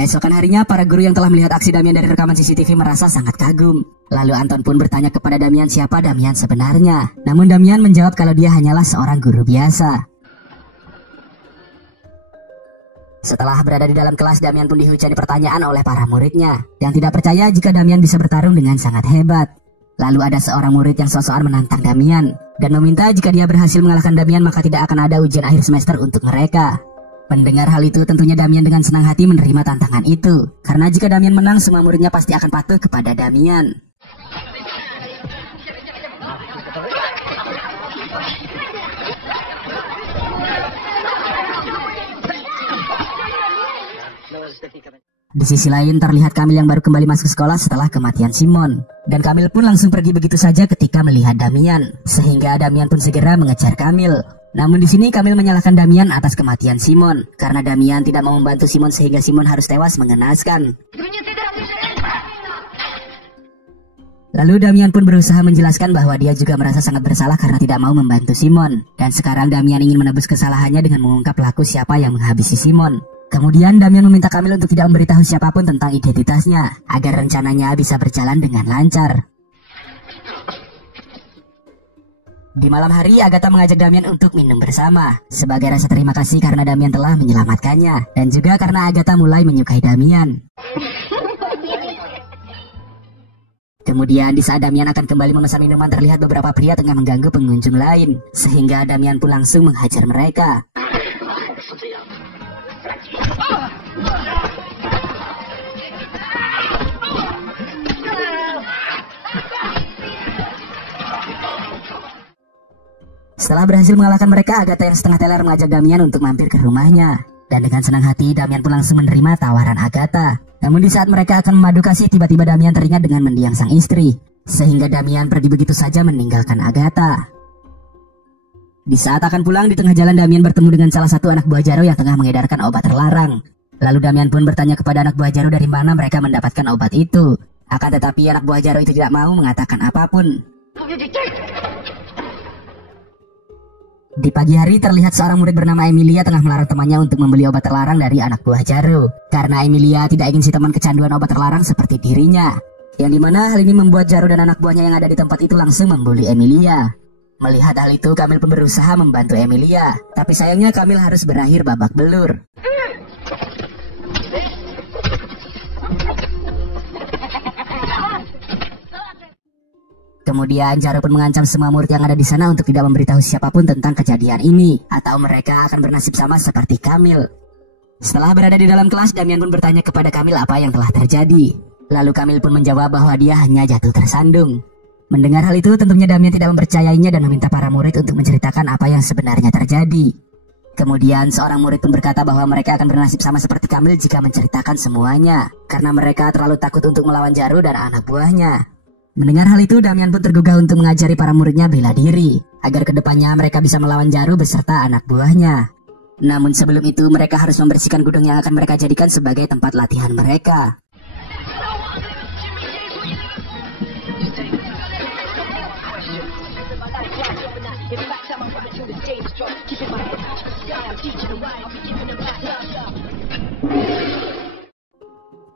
Keesokan harinya, para guru yang telah melihat aksi Damian dari rekaman CCTV merasa sangat kagum. Lalu Anton pun bertanya kepada Damian siapa Damian sebenarnya. Namun Damian menjawab kalau dia hanyalah seorang guru biasa. Setelah berada di dalam kelas, Damian pun dihujani pertanyaan oleh para muridnya yang tidak percaya jika Damian bisa bertarung dengan sangat hebat. Lalu ada seorang murid yang sok-sokan menantang Damian dan meminta jika dia berhasil mengalahkan Damian maka tidak akan ada ujian akhir semester untuk mereka. Mendengar hal itu, tentunya Damian dengan senang hati menerima tantangan itu. Karena jika Damian menang, semua muridnya pasti akan patuh kepada Damian. Di sisi lain, terlihat Kamil yang baru kembali masuk sekolah setelah kematian Simon. Dan Kamil pun langsung pergi begitu saja ketika melihat Damian. Sehingga Damian pun segera mengejar Kamil. Namun di sini Kamil menyalahkan Damian atas kematian Simon karena Damian tidak mau membantu Simon sehingga Simon harus tewas mengenaskan. Lalu Damian pun berusaha menjelaskan bahwa dia juga merasa sangat bersalah karena tidak mau membantu Simon. Dan sekarang Damian ingin menebus kesalahannya dengan mengungkap pelaku siapa yang menghabisi Simon. Kemudian Damian meminta Kamil untuk tidak memberitahu siapapun tentang identitasnya agar rencananya bisa berjalan dengan lancar. Di malam hari, Agatha mengajak Damian untuk minum bersama sebagai rasa terima kasih karena Damian telah menyelamatkannya dan juga karena Agatha mulai menyukai Damian. Kemudian di saat Damian akan kembali memesan minuman, terlihat beberapa pria tengah mengganggu pengunjung lain sehingga Damian pun langsung menghajar mereka. Setelah berhasil mengalahkan mereka, Agatha yang setengah teler mengajak Damian untuk mampir ke rumahnya. Dan dengan senang hati, Damian pun langsung menerima tawaran Agatha. Namun di saat mereka akan memadu kasih, tiba-tiba Damian teringat dengan mendiang sang istri. Sehingga Damian pergi begitu saja meninggalkan Agatha. Di saat akan pulang, di tengah jalan Damian bertemu dengan salah satu anak buah Jaro yang tengah mengedarkan obat terlarang. Lalu Damian pun bertanya kepada anak buah Jaro dari mana mereka mendapatkan obat itu. Akan tetapi anak buah Jaro itu tidak mau mengatakan apapun. Di pagi hari, terlihat seorang murid bernama Emilia tengah melarang temannya untuk membeli obat terlarang dari anak buah Jaro. Karena Emilia tidak ingin si teman kecanduan obat terlarang seperti dirinya. Yang dimana hal ini membuat Jaro dan anak buahnya yang ada di tempat itu langsung membuli Emilia. Melihat hal itu, Kamil pun berusaha membantu Emilia. Tapi sayangnya Kamil harus berakhir babak belur. Kemudian Jaro pun mengancam semua murid yang ada di sana untuk tidak memberitahu siapapun tentang kejadian ini, atau mereka akan bernasib sama seperti Kamil. Setelah berada di dalam kelas, Damian pun bertanya kepada Kamil apa yang telah terjadi. Lalu Kamil pun menjawab bahwa dia hanya jatuh tersandung. Mendengar hal itu, tentunya Damian tidak mempercayainya dan meminta para murid untuk menceritakan apa yang sebenarnya terjadi. Kemudian seorang murid pun berkata bahwa mereka akan bernasib sama seperti Kamil jika menceritakan semuanya, karena mereka terlalu takut untuk melawan Jaro dan anak buahnya. Mendengar hal itu, Damian pun tergugah untuk mengajari para muridnya bela diri, agar kedepannya mereka bisa melawan Jaro beserta anak buahnya. Namun sebelum itu, mereka harus membersihkan gudang yang akan mereka jadikan sebagai tempat latihan mereka.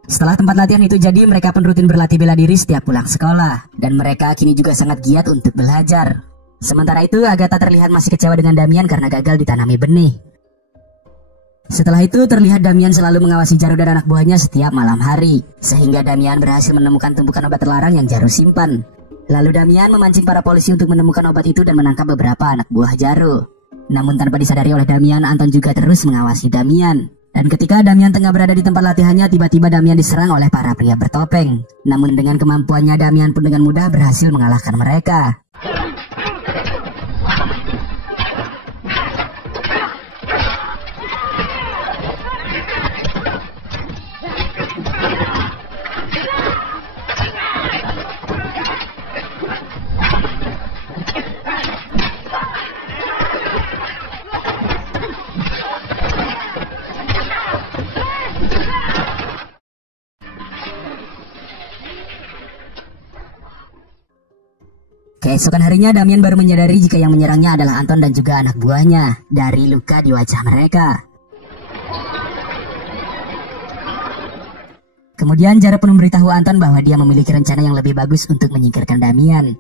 Setelah tempat latihan itu jadi, mereka pun rutin berlatih bela diri setiap pulang sekolah. Dan mereka kini juga sangat giat untuk belajar. Sementara itu, Agatha terlihat masih kecewa dengan Damian karena gagal ditanami benih. Setelah itu, terlihat Damian selalu mengawasi Jaro dan anak buahnya setiap malam hari. Sehingga Damian berhasil menemukan tumpukan obat terlarang yang Jaro simpan. Lalu Damian memancing para polisi untuk menemukan obat itu dan menangkap beberapa anak buah Jaro. Namun tanpa disadari oleh Damian, Anton juga terus mengawasi Damian. Dan ketika Damian tengah berada di tempat latihannya, tiba-tiba Damian diserang oleh para pria bertopeng. Namun dengan kemampuannya, Damian pun dengan mudah berhasil mengalahkan mereka. Keesokan harinya, Damian baru menyadari jika yang menyerangnya adalah Anton dan juga anak buahnya dari luka di wajah mereka. Kemudian Jaro pun memberitahu Anton bahwa dia memiliki rencana yang lebih bagus untuk menyingkirkan Damian.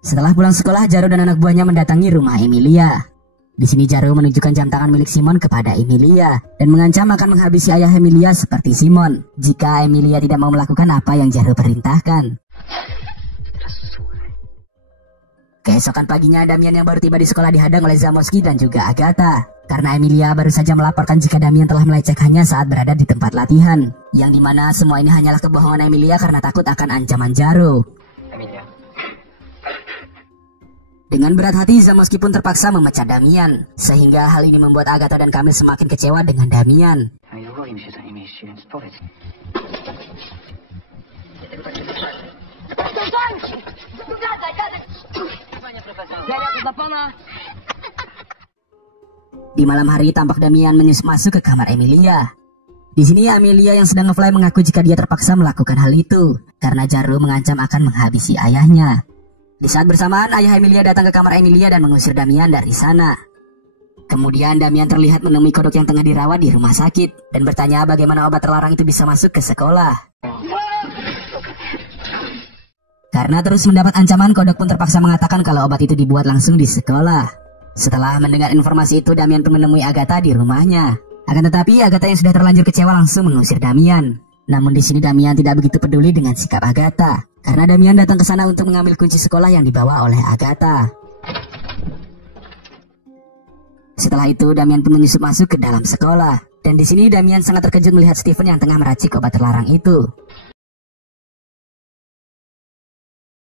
Setelah pulang sekolah, Jaro dan anak buahnya mendatangi rumah Emilia. Di sini Jaro menunjukkan jam tangan milik Simon kepada Emilia dan mengancam akan menghabisi ayah Emilia seperti Simon jika Emilia tidak mau melakukan apa yang Jaro perintahkan. Keesokan paginya, Damian yang baru tiba di sekolah dihadang oleh Zamoski dan juga Agatha. Karena Emilia baru saja melaporkan jika Damian telah melecehkannya saat berada di tempat latihan. Yang dimana semua ini hanyalah kebohongan Emilia karena takut akan ancaman Jaro. Emilia. Dengan berat hati, Zamoski pun terpaksa memecat Damian. Sehingga hal ini membuat Agatha dan Kamil semakin kecewa dengan Damian. Di malam hari, tampak Damian masuk ke kamar Emilia. Di sini Amelia yang sedang nge-fly mengaku jika dia terpaksa melakukan hal itu karena Jaro mengancam akan menghabisi ayahnya. Di saat bersamaan, ayah Emilia datang ke kamar Emilia dan mengusir Damian dari sana. Kemudian Damian terlihat menemui kodok yang tengah dirawat di rumah sakit dan bertanya bagaimana obat terlarang itu bisa masuk ke sekolah. Karena terus mendapat ancaman, kodok pun terpaksa mengatakan kalau obat itu dibuat langsung di sekolah. Setelah mendengar informasi itu, Damian pun menemui Agatha di rumahnya. Akan tetapi Agatha yang sudah terlanjur kecewa langsung mengusir Damian. Namun di sini Damian tidak begitu peduli dengan sikap Agatha, karena Damian datang ke sana untuk mengambil kunci sekolah yang dibawa oleh Agatha. Setelah itu Damian pun menyusup masuk ke dalam sekolah. Dan di sini Damian sangat terkejut melihat Steven yang tengah meracik obat terlarang itu.